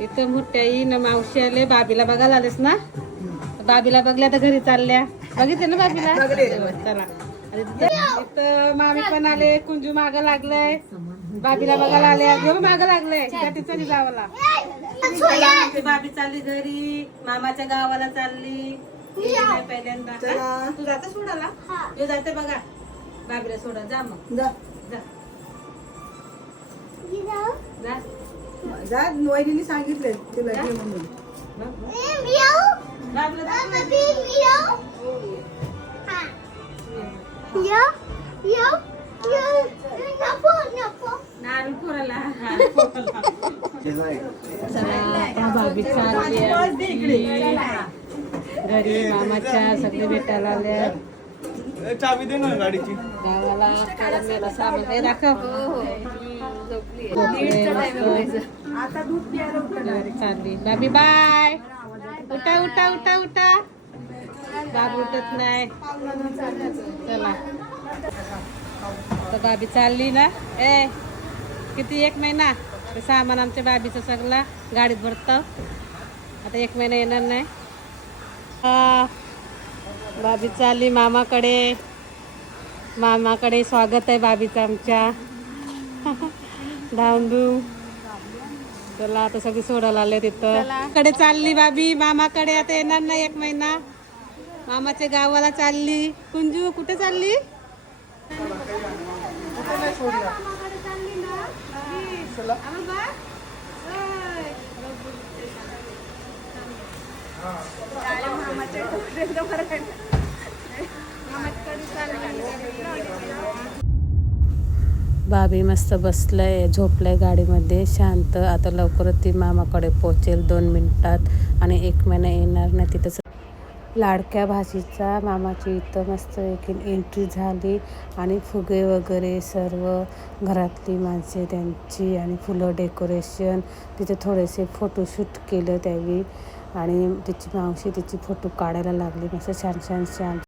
इथं मोठ्याही न मावशी आले. बाबीला बघायला आलेस ना? बाबीला बघल्या तर घरी चालल्या. बघितले ना बाबीला? चला. इथं मामी पण आले. कुंजू माग लागलंय. बाबीला बघायला आल्या. घेऊन माग लागलंय त्या तिथं गावाला. बाबी चालली घरी. मामाच्या गावाला चालली. पहिल्यांदा तू जाते सोडायला? तू जाते बघा. बाबीला सोडा. जा मग जा. जा वहिनीने सांगितले तिला घे म्हणून. बाबी घरी मामाच्या सगळे भेटायला आल्या. चावी दे ना गाडीची. गावाला मेला सामान काही दाखव. चालली बाबी. बाय. उठा उठा उठा उठा. बाबू उठत नाही. चला तर बाबी चालली ना. किती 1 महिना ते सामान आमच्या बाबीचं सगळं गाडीत भरत. आता 1 महिना येणार नाही. बाबी चालली मामाकडे. मामाकडे स्वागत आहे बाबीचं आमच्या. धावून चला आता सगळी सोडायला आले तिथं. कडे चालली बाबी मामाकडे. आता येणार नाही 1 महिना. मामाच्या गावाला चालली. कुंजू कुठे चालली? बाबी मस्त बसलंय, झोपलंय गाडीमध्ये शांत. आता लवकरच ती मामाकडे पोहोचेल 2 मिनिटात आणि 1 महिना येणार नाही तिथंच. लाडक्या भाषेचा मामाची इथं मस्त एक एंट्री झाली आणि फुगे वगैरे सर्व घरातली माणसे त्यांची आणि फुलं डेकोरेशन. तिथे थोडेसे फोटोशूट केलं त्यावेळी आणि तिची मावशी तिची फोटो काढायला लागली. मस्त छान छान छान